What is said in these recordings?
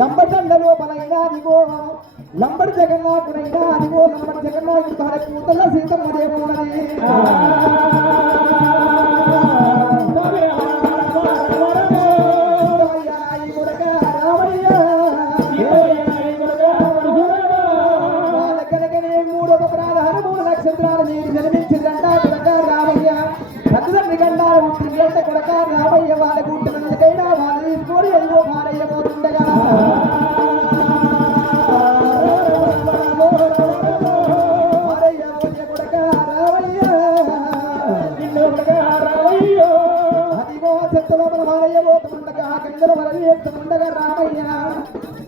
లంబటండలో బలైనా అదిగో లంబడి జగన్నాథుడైనా అదిగో లంబడి జగన్నాథుడు తన కూతుళ్ళ సీతమ్మ దేవి ఉన్నది. వాళ్ళ కనుకనే 3వ ప్రాధాన్య 3 నక్షత్రాలు నీరు జన్మించిందంట కొడక రామయ్య. పద్దెనిమిది గంటలు పుట్టిందంట కొడక రామయ్య. వాళ్ళ గుంటలకైనా వాళ్ళు తీసుకొని ఎదుగో భారయ్య పోతుండగా రామయ్య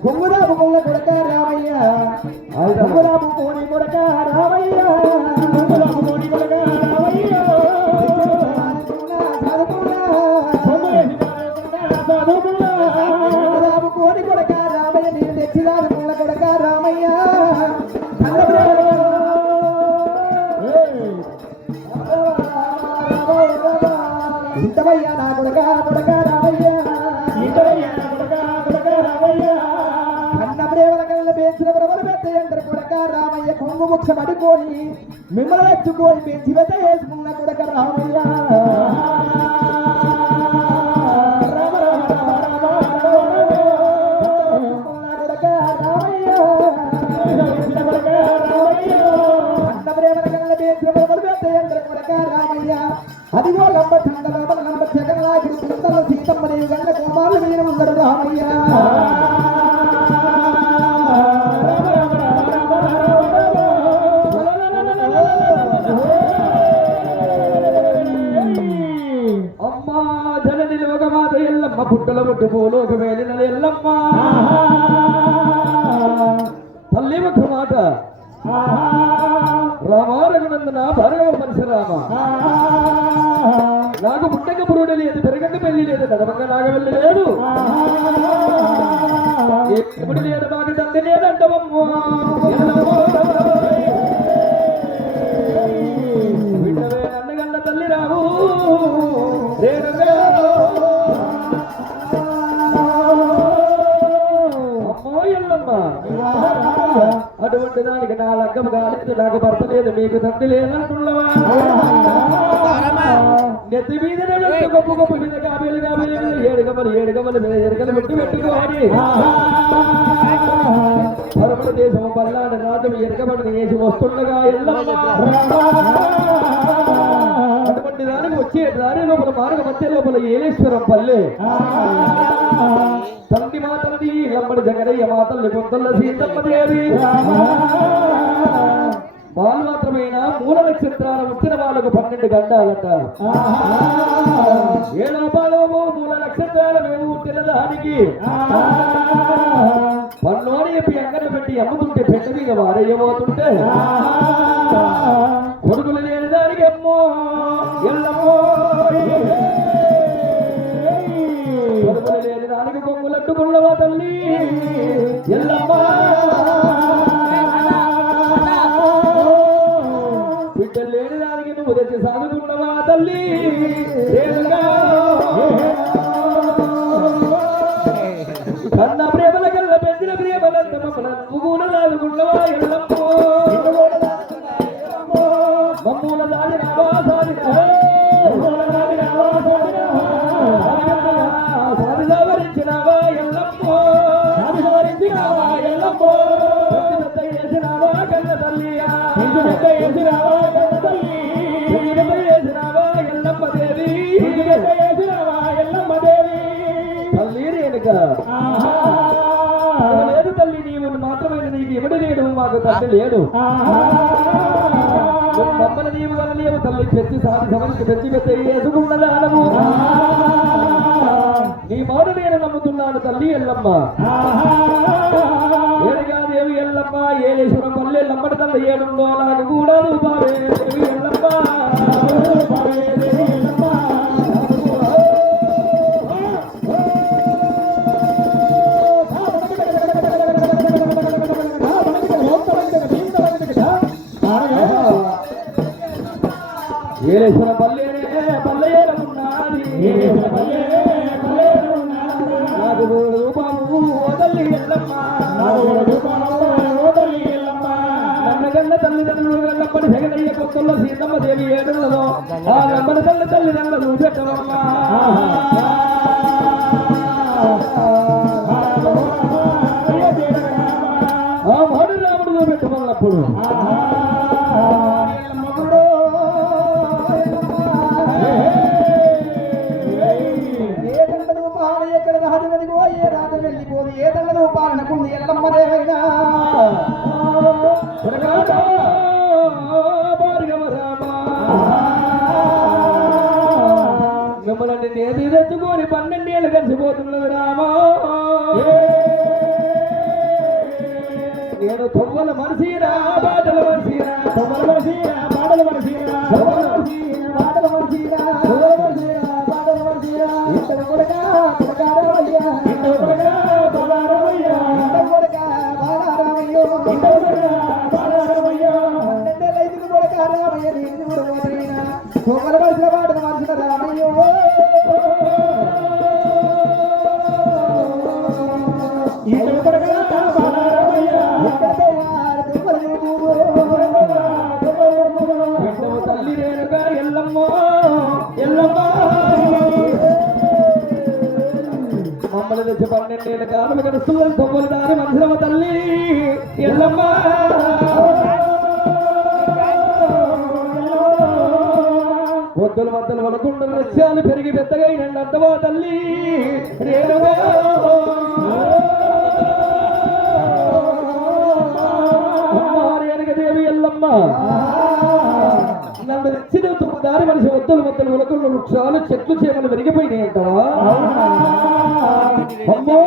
గొంగురాబు కొల్ల కొడక రామయ్య. గొంగురాబు కోని కొడక రామయ్య. గొంగురాబు కోని కొడక రామయ్య. గొంగురాబు కోని కొడక రామయ్య. నేను తెచ్చిరాదు కొల్ల కొడక రామయ్య. ఇంతవయ్యా నా కొడక కొడక రామయ్య. రామయ్య కొంగు ముక్ష పడుకొని మిమ్మల్ని ఎత్తుకొని పెంచి వెత వేసుకున్న కొడక రామయ్య. కొడక రామయ్య అన్న ప్రేమల కళ్ళ పేసిన బొమ్మలు పెద్ద కొడక రామయ్య. అదిగో లంబ చంద లోపల లంబ జగన్నాథుడు కుంతల సీతమ్మ దేవి గంగ కుమారులు వీర ఉన్నాడు రామయ్య. పుట్టల పుట్టు పోలోకి వెళ్ళిన ఎల్లమ్మ తల్లి ఒక మాట రామారఘునందన భార్గవ పరశురామ. నాకు పుట్టక పురుడు లేదు, పెరగక పెళ్లి లేదు, నడవంగా నాగవెల్లి లేదు, ఎప్పుడు లేదు మాకు తండ్రి లేదంటవమ్మో. వింటవే అన్నగన్న తల్లి రావు రేణుగా అటువంటి దానికి నా లగ్గం కాలేదు, నాకు భర్త లేదు, మీకు తండ్రి లేదంటున్నావా? నెత్తి మీద గొప్ప గొప్ప మీద కాబేలు కాబేలు ఏడుగమలు ఏడుగమలు మీద ఎరగలు పెట్టి పెట్టుకోవాలి. పరమల దేశం పల్లాడు రాజు ఎరగబడిని వేసి వస్తుండగా అటువంటి దానికి వచ్చే దారి లోపల మార్గ మధ్య లోపల ఏలేశ్వరం పల్లె తండ్రి మాతలది లంబడి జగరయ్య మాతల్ని కొంతల్ల సీతమ్మ దేవి. వాళ్ళు మాత్రమైన మూల నక్షత్రాలు పుట్టిన వాళ్ళకు 12 గంటలంట. ఏ లోపాలమో మూల నక్షత్రాలు మేము పుట్టిన దానికి పన్నుని చెప్పి ఎంగన పెట్టి అమ్ముతుంటే పెట్ట మీద వారయ్యబోతుంటే కొడుకులు లేని దానికి అమ్మో ఎల్లమ్మో కొడుకులు లేని దానికి కొంగులట్టుకున్నవా తల్లి ఎల్లమ్మ. బిడ్డలు లేని దానికి నువ్వు తెచ్చి సాగుతున్నవా తల్లి కన్న ప్రేమల కల్ల పెంచిన ప్రేమలంత మమ్మూల దాదుకున్నవా ఎల్లమ్మో. మమ్మూల దాడినావా సాధివరించినావా ఎల్లమ్మో. వేసినావా కన్న తల్లియా వేసినావా కన్న తల్లి వేసినావా ఎల్లమ్మ దేవి వేసినావా ఎల్లమ్మ దేవి తల్లి రేణుక ఇవిడు లేడు మాకు తండ్రి లేడు మమ్మల్ని నీవు వల్ల నీవు తల్లి పెట్టి సాధి సమస్య పెట్టి పెట్టి వేసుకున్నదానము నీ మాట నేను నమ్ముతున్నాను తల్లి ఎల్లమ్మ ఏడుగాదేవి ఎల్లమ్మ ఏలేశ్వరం పల్లె ఎల్లమ్మడి తల్లి ఏడుందో నాకు కూడా రూపాలే దేవి ఎల్లమ్మ ఏలేశ్వరం పల్లె పల్లె ఏడున్నది నాకు రూపము తల్లి ఎల్లమ్మ నన్నగన్న తల్లిదండ్రులు గల్లప్పటి జగనయ్య కొత్తల్లో సీతమ్మ దేవి ఏడున్నదో ఆ నమ్మల తల్లిదండ్రులు పెట్టవమ్మా ఆ మాడు రాముడు పెట్టమన్నప్పుడు ఏ దండ రూపాలనుకుంది ఎల్లమ్మ దేవైనా మిమ్మల్ని నేది తెచ్చుకొని 12 ఏళ్ళు కలిసిపోతున్నది రామా నేను తొవ్వల మనిషిరా బాటల మనిషిరా తొవ్వల మనిషిరా బాటల మనిషిరా బాటల మనిషిరా బాటల మనిషిరా ఇంత కొడక కొడకారయ్యా ఇంత కొడక బాలారయ్యా ఇంత కొడక బాలారయ్యో ఇంత కొడక బాలారయ్యో 12 ఐదుకు కొడకారయ్య నేను కొడవైనా తొవ్వల మనిషిరా బాటల మనిషిరా రామయ్యో ఇంత కొడక తల్లి రేణుగా ఎల్లమ్మ ఎల్లమ్మ మమ్మల్ని తెచ్చి 12 ఏళ్ళ కాలం గడుస్తున్నది తొవ్వలు దాని మనుషులమ్మ తల్లి ఎల్లమ్మ వద్దుల మద్దలు వడకుండా నృత్యాలు పెరిగి పెద్దగా అర్థమో తల్లి రేణుగా దేవి ఎల్లమ్మ నన్ను తెచ్చిన దారి మనిషి వద్దలు మొత్తలు ఉలకలు వృక్షాలు చెట్లు చేమలు వెరిగిపోయినాయి అంటావా అమ్మో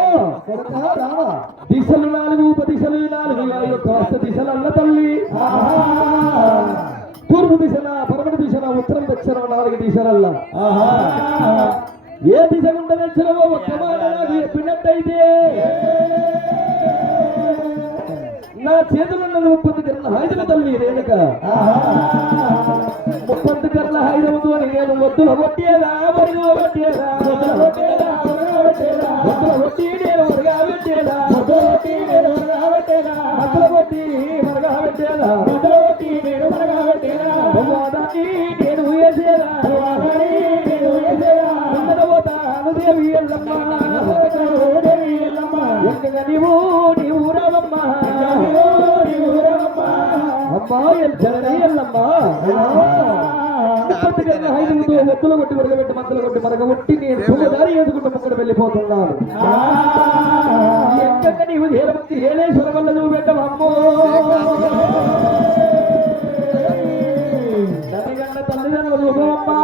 దిశలు 4 ఉపదిశలు 4 కాస్త దిశలు అల్ల తల్లి తూర్పు దిశన పరమటి దిశన ఉత్తరం దక్షిణ 4 దిశలల్లా ఏ దిశ గుండా దక్షిణమో ఒక్క మాట నాకు చెప్పినట్టయితే నా చేతులున్నది 30 కర్ల హాయిదల తల్లి రేణుక 30 కర్ల హాయిదముతో నేను వద్దుల కొట్టేదా మరుగు కొట్టేదా వద్దుల కొట్టి నేను మరుగా పెట్టేదా అసలు కొట్టి మరుగా పెట్టేదా బొమ్మదాన్ని నేను వేసేదా పోతాను దేవి ఎల్లమ్మ ఎక్కగా నీవు రావమ్మా అమ్మా ఎల్లమ్మ ఒత్తులు కొట్టి మరగబెట్టి మద్దలు కొట్టి మరగబెట్టి నేను దారి వేసుకుంటూ ముక్కడు వెళ్ళిపోతున్నాను ఎక్కడ నీవు ధీరమంతి ఏలేశ్వర వల్ల నువ్వు పెట్టవమ్మో తల్లిదండ్రుల తల్లిదండ్రులు అమ్మా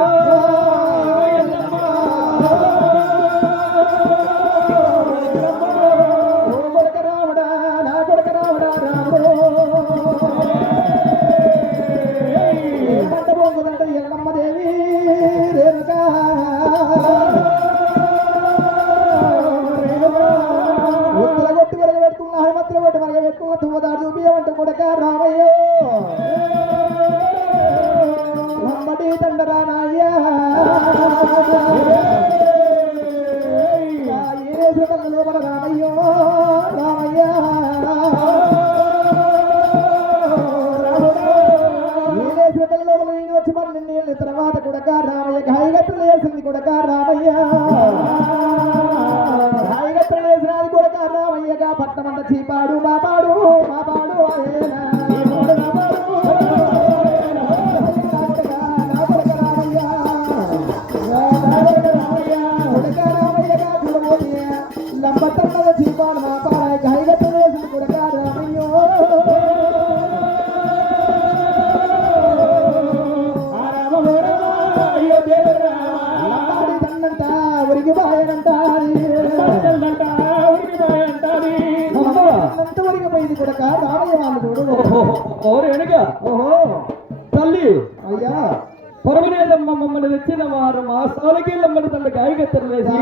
తర్వాత కొడక రామయ్య హాయిగత్తులు వేసింది కొడక రామయ్య హాయిగత్తులు వేసినది కొడక రామయ్యగా పట్టమంత చీపాడు బాబాడు బాబాడు లంబతమ్మల చీపాడు మా పాడ హాయిగత్తులు వేసింది కొడక రామయ్య వీధి కొడక రామయ్య వాళ్ళు చూడు. ఓరు ఎనగా ఓహో తల్లి అయ్యా పరమనేదమ్మ మమ్మల్ని తెచ్చిన వారు మా సాలకి లమ్మడి తండ గాయకత్తలు వేసి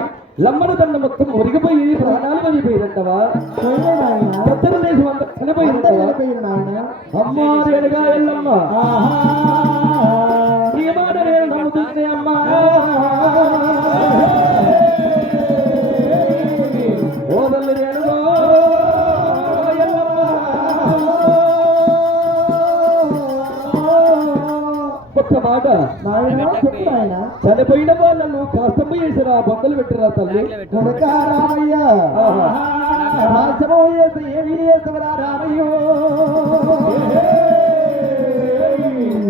లమ్మడి తండ మొత్తం ఒరిగిపోయి ప్రాణాలు వెళ్ళిపోయిందంటవా కత్తెర లేసి అంత చనిపోయిందంటవా అమ్మా రేణుగా ఎల్లమ్మ నీ మాట నేను నమ్ముతుంది అమ్మా ఓ తల్లి రేణుగా ఒక్క మాట చనిపోయిన వాళ్ళను కాస్త చేసిరా బొమ్మలు పెట్టిరా తల్లి రామయ్య ఏమి చేస్తావరా రామయ్యో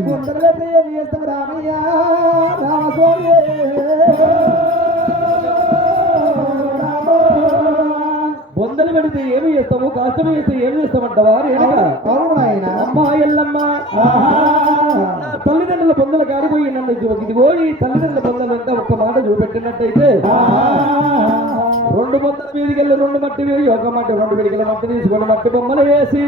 ముందర ఏమి చేస్తావు రామయ్య రామస్వామి బొందలు పెడితే ఏమి చేస్తావు కాస్త చేస్తే ఏమి చేస్తామంటావా రేణుగా అమ్మా ఎల్లమ్మ తల్లిదండ్రుల పొందలు కాడిపోయి నన్ను ఇదిగో ఈ తల్లిదండ్రుల పొందలు అంటే ఒక్క మాట చూపెట్టినట్టయితే 2 పొందల మీదకి వెళ్ళి 2 మట్టి వేయి ఒక మట్టి 2 పిడికల మట్టి తీసుకొని మట్టి బొమ్మలు వేసి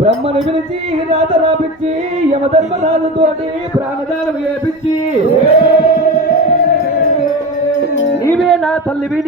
బ్రహ్మను పిలిచి రాత రాపించి యమధర్మరాజుతోటి ప్రాణదానం చేపించి నీవే నా తల్లివి